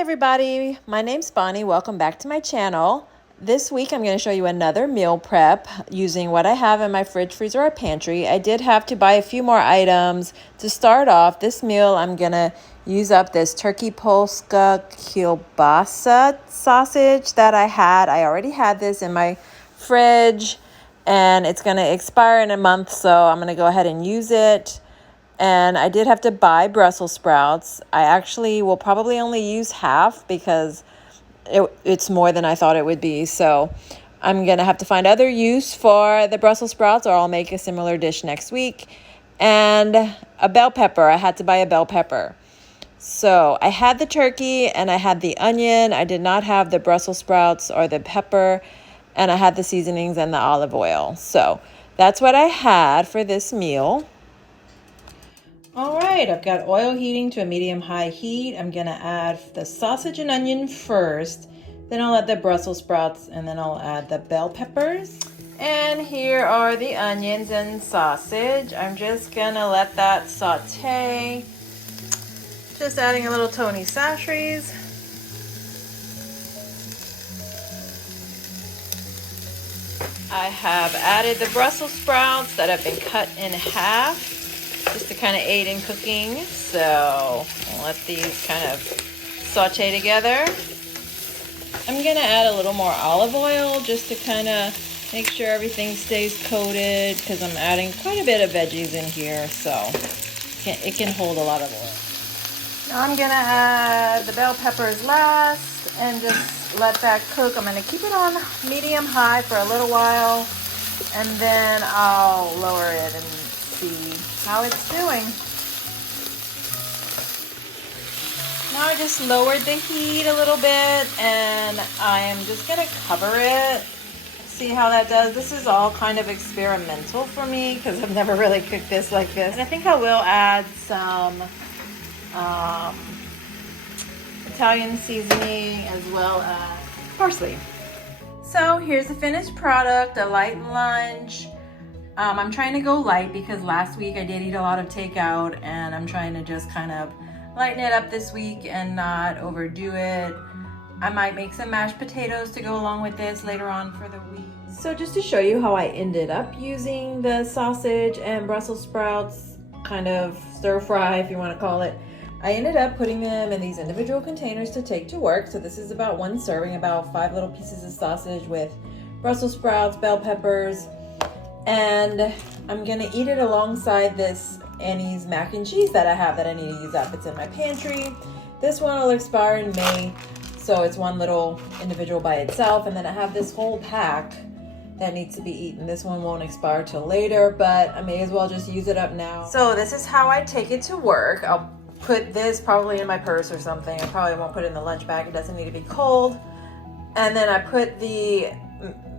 everybody, my name's Bonnie. Welcome back to my channel. This week I'm going to show you another meal prep using what I have in my fridge, freezer, or pantry. I did have to buy a few more items. To start off, this meal I'm going to use up this turkey polska kielbasa sausage that I had. I already had this in my fridge and it's going to expire in a month, so I'm going to go ahead and use it. And I did have to buy Brussels sprouts. I actually will probably only use half because it's more than I thought it would be. So I'm going to have to find other use for the Brussels sprouts, or I'll make a similar dish next week. And a bell pepper. I had to buy a bell pepper. So I had the turkey and I had the onion. I did not have the Brussels sprouts or the pepper. And I had the seasonings and the olive oil. So that's what I had for this meal. All right, I've got oil heating to a medium-high heat. I'm gonna add the sausage and onion first, then I'll add the Brussels sprouts, and then I'll add the bell peppers. And here are the onions and sausage. I'm just gonna let that saute. Just adding a little Tony Chachere's. I have added the Brussels sprouts that have been cut in half, just to kind of aid in cooking. So I'll let these kind of saute together. I'm gonna add a little more olive oil just to kind of make sure everything stays coated, because I'm adding quite a bit of veggies in here, so it can hold a lot of oil. Now I'm gonna add the bell peppers last and just let that cook. I'm gonna keep it on medium-high for a little while, and then I'll lower it and see how it's doing. Now I just lowered the heat a little bit and I am just gonna cover it, see how that does. This is all kind of experimental for me because I've never really cooked this like this. And I think I will add some Italian seasoning as well as parsley. So here's the finished product, a light lunch. I'm trying to go light because last week I did eat a lot of takeout, and I'm trying to just kind of lighten it up this week and not overdo it. I might make some mashed potatoes to go along with this later on for the week. So just to show you how I ended up using the sausage and Brussels sprouts, kind of stir fry if you want to call it, I ended up putting them in these individual containers to take to work. So this is about one serving, about 5 little pieces of sausage with Brussels sprouts, bell peppers, and I'm gonna eat it alongside this Annie's mac and cheese that I have that I need to use up. It's in my pantry. This one will expire in May, so it's one little individual by itself, and then I have this whole pack that needs to be eaten. This one won't expire till later, but I may as well just use it up now. So this is how I take it to work. I'll put this probably in my purse or something. I probably won't put it in the lunch bag. It doesn't need to be cold. And then I put the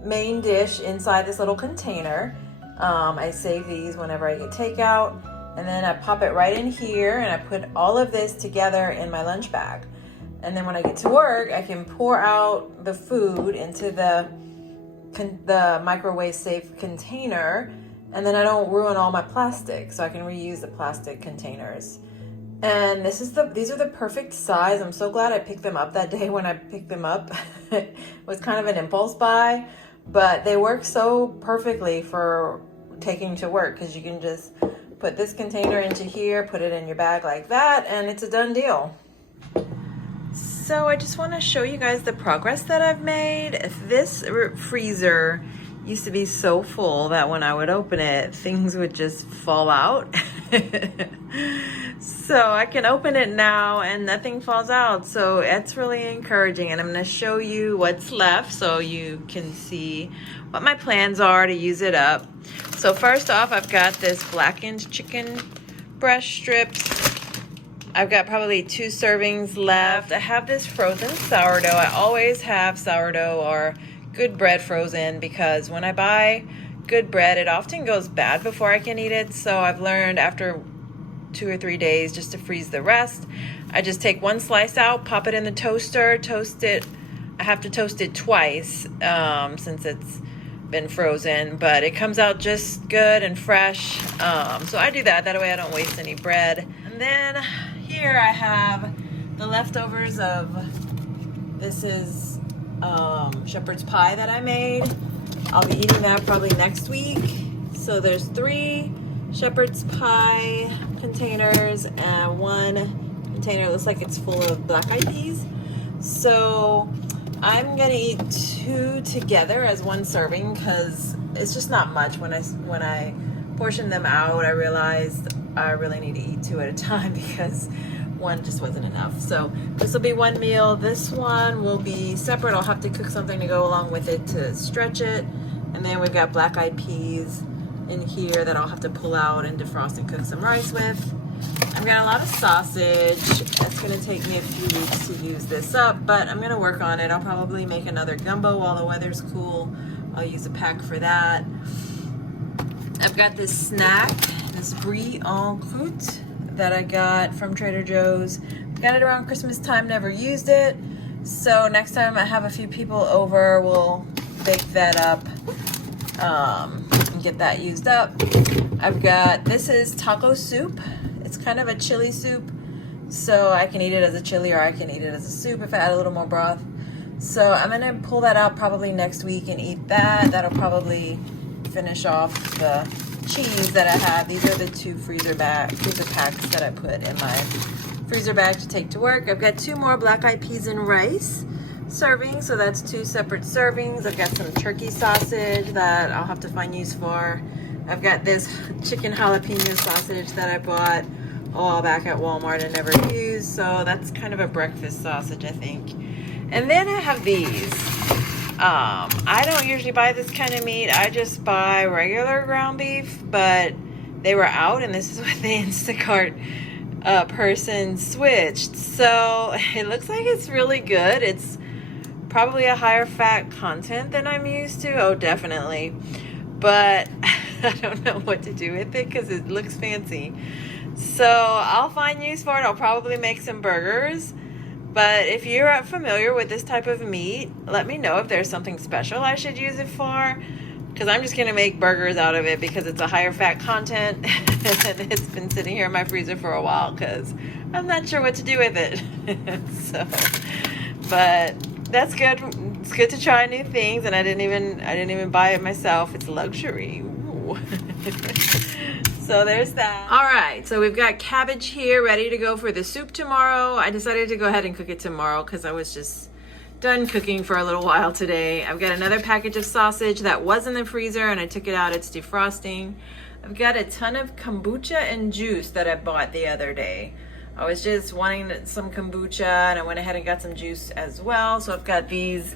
main dish inside this little container. I save these whenever I get takeout, and then I pop it right in here, and I put all of this together in my lunch bag. And then when I get to work, I can pour out the food into the microwave safe container, and then I don't ruin all my plastic, so I can reuse the plastic containers. And these are the perfect size. I'm so glad I picked them up that day when I picked them up. It was kind of an impulse buy, but they work so perfectly for taking to work, because you can just put this container into here, put it in your bag like that, and it's a done deal. So I just want to show you guys the progress that I've made. This freezer used to be so full that when I would open it, things would just fall out. So I can open it now and nothing falls out. So it's really encouraging. And I'm going to show you what's left so you can see what my plans are to use it up. So first off, I've got this blackened chicken breast strips. I've got probably 2 servings left. I have this frozen sourdough. I always have sourdough or good bread frozen, because when I buy good bread, it often goes bad before I can eat it. So I've learned after 2 or 3 days just to freeze the rest. I just take 1 slice out, pop it in the toaster, toast it. I have to toast it twice since it's been frozen, but it comes out just good and fresh. So I do that way I don't waste any bread. And then here I have the leftovers of, this is shepherd's pie that I made. I'll be eating that probably next week. So there's 3 shepherd's pie containers and 1 container looks like it's full of black-eyed peas. So I'm gonna eat 2 together as 1 serving because it's just not much. When I portioned them out, I realized I really need to eat 2 at a time because 1 just wasn't enough. So this will be 1 meal. This one will be separate. I'll have to cook something to go along with it to stretch it. And then we've got black-eyed peas in here that I'll have to pull out and defrost and cook some rice with. I've got a lot of sausage. It's gonna take me a few weeks to use this up, but I'm gonna work on it. I'll probably make another gumbo while the weather's cool. I'll use a pack for that. I've got this snack, this brie en croûte that I got from Trader Joe's. Got it around Christmas time, never used it. So next time I have a few people over, we'll bake that up and get that used up. I've got, this is taco soup. It's kind of a chili soup. So I can eat it as a chili or I can eat it as a soup if I add a little more broth. So I'm gonna pull that out probably next week and eat that. That'll probably finish off the cheese that I have. These are the 2 freezer packs that I put in my freezer bag to take to work. I've got 2 more black-eyed peas and rice servings, so that's 2 separate servings. I've got some turkey sausage that I'll have to find use for. I've got this chicken jalapeno sausage that I bought a while back at Walmart and never used, so that's kind of a breakfast sausage, I think. And then I have these. I don't usually buy this kind of meat. I just buy regular ground beef, but they were out and this is what the Instacart person switched. So it looks like it's really good. It's probably a higher fat content than I'm used to. Oh, definitely. But I don't know what to do with it because it looks fancy. So I'll find use for it. I'll probably make some burgers. But if you're familiar with this type of meat, let me know if there's something special I should use it for. Because I'm just going to make burgers out of it because it's a higher fat content. And it's been sitting here in my freezer for a while because I'm not sure what to do with it. So, but that's good. It's good to try new things. And I didn't even buy it myself. It's luxury. So there's that. All right, so we've got cabbage here ready to go for the soup tomorrow. I decided to go ahead and cook it tomorrow because I was just done cooking for a little while today. I've got another package of sausage that was in the freezer and I took it out. It's defrosting. I've got a ton of kombucha and juice that I bought the other day. I was just wanting some kombucha and I went ahead and got some juice as well. So I've got these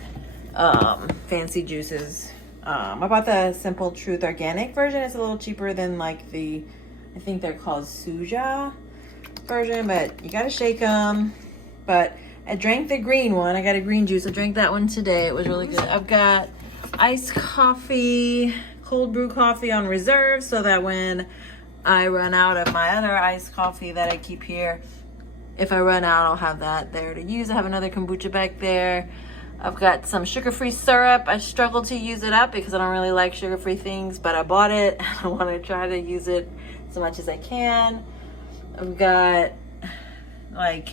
fancy juices. I bought the Simple Truth organic version. It's a little cheaper than like the, I think they're called Suja version, but you gotta shake them. But I drank the green one. I got a green juice. I drank that one today. It was really good. I've got iced coffee, cold brew coffee on reserve so that when I run out of my other iced coffee that I keep here, if I run out, I'll have that there to use. I have another kombucha back there. I've got some sugar-free syrup. I struggle to use it up because I don't really like sugar-free things, but I bought it. I want to try to use it as much as I can. I've got like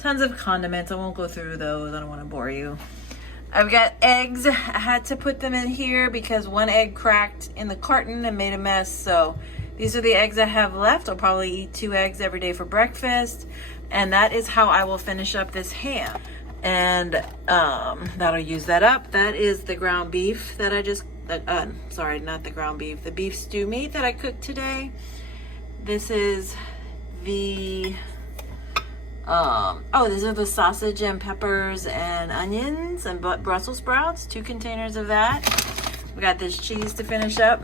tons of condiments. I won't go through those. I don't want to bore you. I've got eggs. I had to put them in here because 1 egg cracked in the carton and made a mess. So these are the eggs I have left. I'll probably eat 2 eggs every day for breakfast. And that is how I will finish up this ham. And that'll use that up. That is the ground beef that I just, sorry, not the ground beef, the beef stew meat that I cooked today. This is the, these are the sausage and peppers and onions and Brussels sprouts, 2 containers of that. We got this cheese to finish up.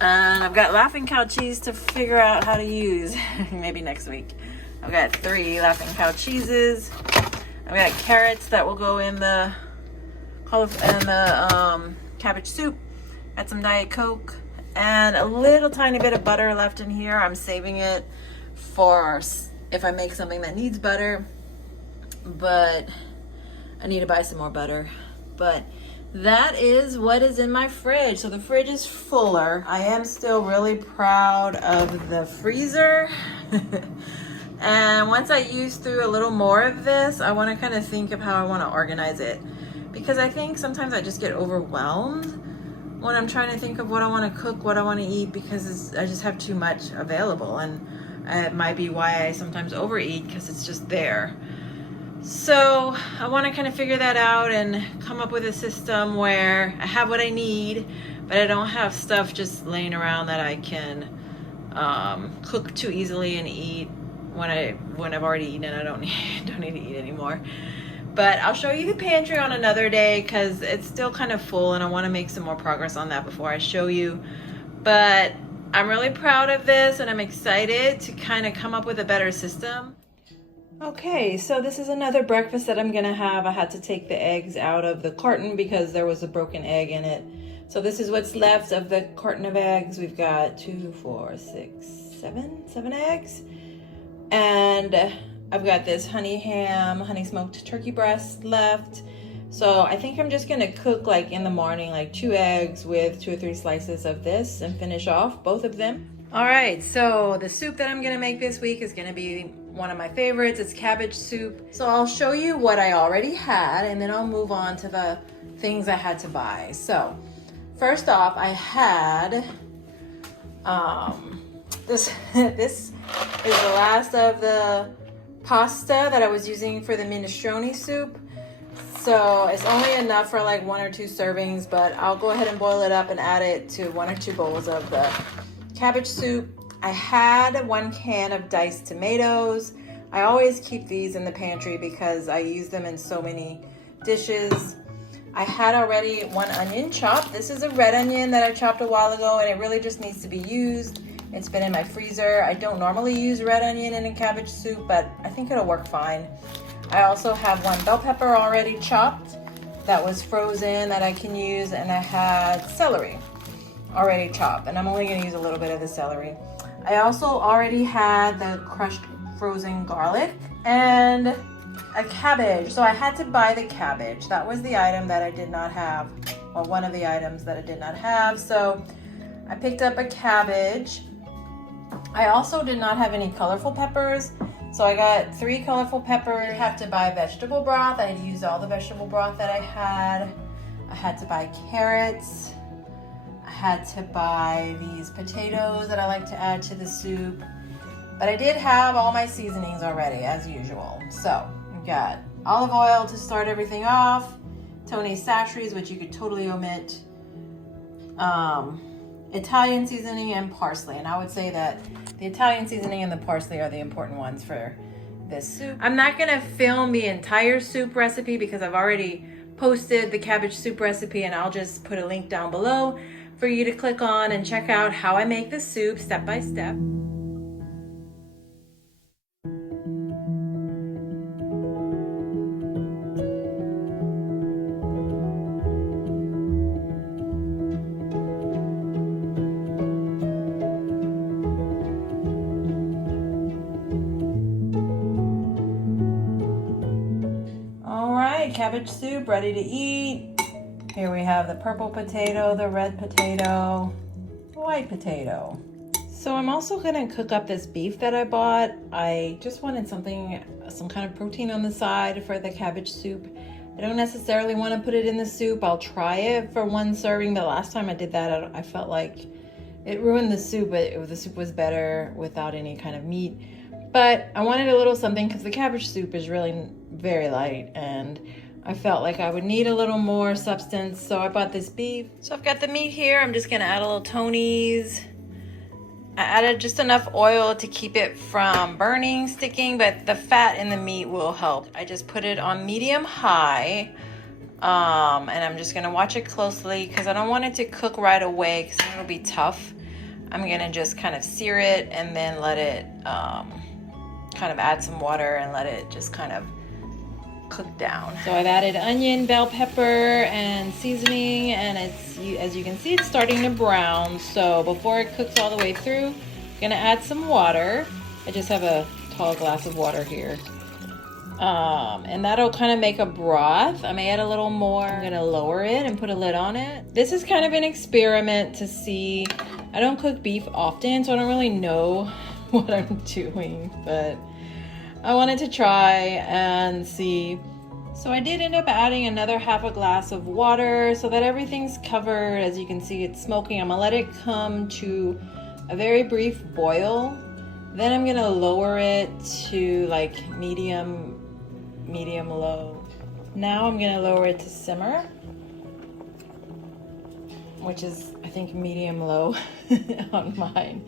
And I've got Laughing Cow cheese to figure out how to use, maybe next week. I've got 3 Laughing Cow cheeses. I've got carrots that will go in the cabbage soup. Got some Diet Coke and a little tiny bit of butter left in here. I'm saving it for if I make something that needs butter, but I need to buy some more butter. But that is what is in my fridge. So the fridge is fuller. I am still really proud of the freezer. And once I use through a little more of this, I want to kind of think of how I want to organize it, because I think sometimes I just get overwhelmed when I'm trying to think of what I want to cook, what I want to eat, because I just have too much available, and it might be why I sometimes overeat, because it's just there. So I want to kind of figure that out and come up with a system where I have what I need, but I don't have stuff just laying around that I can cook too easily and eat when I've already eaten and I don't need to eat anymore. But I'll show you the pantry on another day, because it's still kind of full and I want to make some more progress on that before I show you. But I'm really proud of this and I'm excited to kind of come up with a better system. Okay, so this is another breakfast that I'm gonna have. I had to take the eggs out of the carton because there was a broken egg in it. So this is what's left of the carton of eggs. We've got 2, 4, 6, 7 eggs. And I've got this honey smoked turkey breast left. So I think I'm just gonna cook like in the morning, like 2 eggs with 2 or 3 slices of this and finish off both of them. All right, so the soup that I'm gonna make this week is gonna be one of my favorites. It's cabbage soup. So I'll show you what I already had and then I'll move on to the things I had to buy. So first off, I had this is the last of the pasta that I was using for the minestrone soup. So it's only enough for like 1 or 2 servings, but I'll go ahead and boil it up and add it to 1 or 2 bowls of the cabbage soup. I had 1 can of diced tomatoes. I always keep these in the pantry because I use them in so many dishes. I had already 1 onion chopped. This is a red onion that I chopped a while ago and it really just needs to be used. It's been in my freezer. I don't normally use red onion in a cabbage soup, but I think it'll work fine. I also have 1 bell pepper already chopped that was frozen that I can use, and I had celery already chopped, and I'm only gonna use a little bit of the celery. I also already had the crushed frozen garlic and a cabbage. So I had to buy the cabbage. That was the item that I did not have, or one of the items that I did not have. So I picked up a cabbage. I also did not have any colorful peppers. So I got 3 colorful peppers. I have to buy vegetable broth. I had used all the vegetable broth that I had. I had to buy carrots. I had to buy these potatoes that I like to add to the soup. But I did have all my seasonings already, as usual. So we've got olive oil to start everything off, Tony's sachets, which you could totally omit, Italian seasoning, and parsley. And I would say that the Italian seasoning and the parsley are the important ones for this soup. I'm not gonna film the entire soup recipe because I've already posted the cabbage soup recipe, and I'll just put a link down below for you to click on and check out how I make the soup step by step. Cabbage soup ready to eat. Here we have the purple potato, the red potato, the white potato. So I'm also gonna cook up this beef that I bought. I just wanted some kind of protein on the side for the cabbage soup. I don't necessarily want to put it in the soup. I'll try it for 1 serving. The last time I did that, I felt like it ruined the soup, but the soup was better without any kind of meat. But I wanted a little something because the cabbage soup is really very light, and I felt like I would need a little more substance, so I bought this beef. So I've got the meat here. I'm just gonna add a little Tony's. I added just enough oil to keep it from burning, sticking, but the fat in the meat will help. I just put it on medium-high, and I'm just gonna watch it closely because I don't want it to cook right away because then it'll be tough. I'm gonna just kind of sear it and then let it kind of add some water and let it just kind of cook down. So I've added onion, bell pepper, and seasoning, and it's, as you can see, it's starting to brown. So before it cooks all the way through, I'm gonna add some water. I just have a tall glass of water here. And that'll kind of make a broth. I may add a little more. I'm gonna lower it and put a lid on it. This is kind of an experiment to see. I don't cook beef often, so I don't really know what I'm doing, but I wanted to try and see. So I did end up adding another half a glass of water so that everything's covered. As you can see, it's smoking. I'm gonna let it come to a very brief boil. Then I'm gonna lower it to like medium low. Now I'm gonna lower it to simmer, which is I think medium low on mine,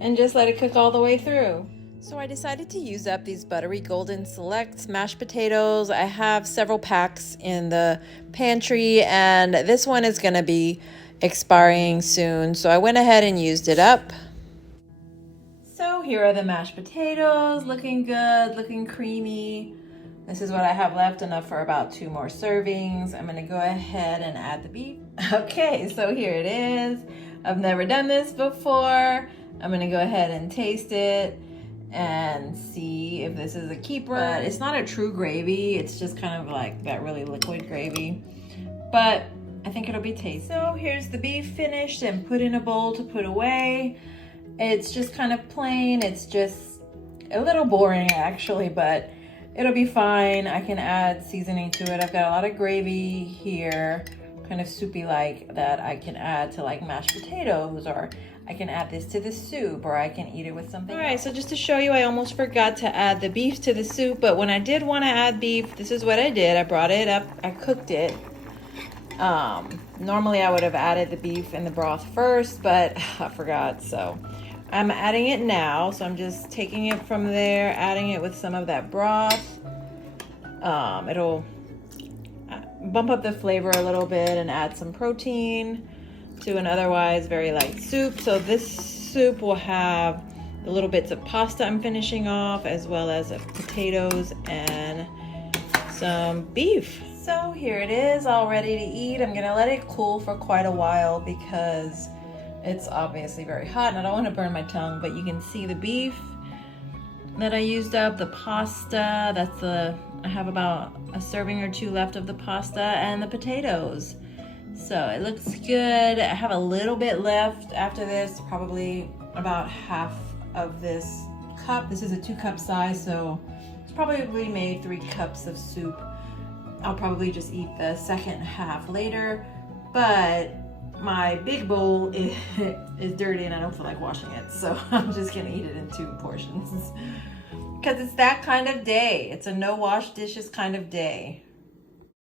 and just let it cook all the way through. So I decided to use up these buttery golden select mashed potatoes. I have several packs in the pantry and this one is gonna be expiring soon. So I went ahead and used it up. So here are the mashed potatoes, looking good, looking creamy. This is what I have left, enough for about 2 more servings. I'm gonna go ahead and add the beef. Okay, so here it is. I've never done this before. I'm gonna go ahead and taste it and see if this is a keeper. But it's not a true gravy, it's just kind of like that really liquid gravy, but I think it'll be tasty. So here's the beef finished and put in a bowl to put away. It's just kind of plain. It's just a little boring actually, but it'll be fine. I can add seasoning to it. I've got a lot of gravy here, kind of soupy like, that I can add to like mashed potatoes, or I can add this to the soup, or I can eat it with something else. So just to show you, I almost forgot to add the beef to the soup, but when I did want to add beef, this is what I did. I brought it up, I cooked it. Normally I would have added the beef in the broth first, but I forgot, so I'm adding it now. So I'm just taking it from there, adding it with some of that broth. It'll bump up the flavor a little bit and add some protein to an otherwise very light soup. So this soup will have the little bits of pasta I'm finishing off, as well as potatoes and some beef. So here it is, all ready to eat. I'm gonna let it cool for quite a while because it's obviously very hot and I don't want to burn my tongue, but you can see the beef that I used up, the pasta, I have about a serving or 2 left of the pasta, and the potatoes. So it looks good. I have a little bit left after this, probably about half of this cup. This is a 2-cup size, so it's probably made 3 cups of soup. I'll probably just eat the second half later, but my big bowl is dirty and I don't feel like washing it, so I'm just gonna eat it in 2 portions because it's that kind of day. It's a no wash dishes kind of day.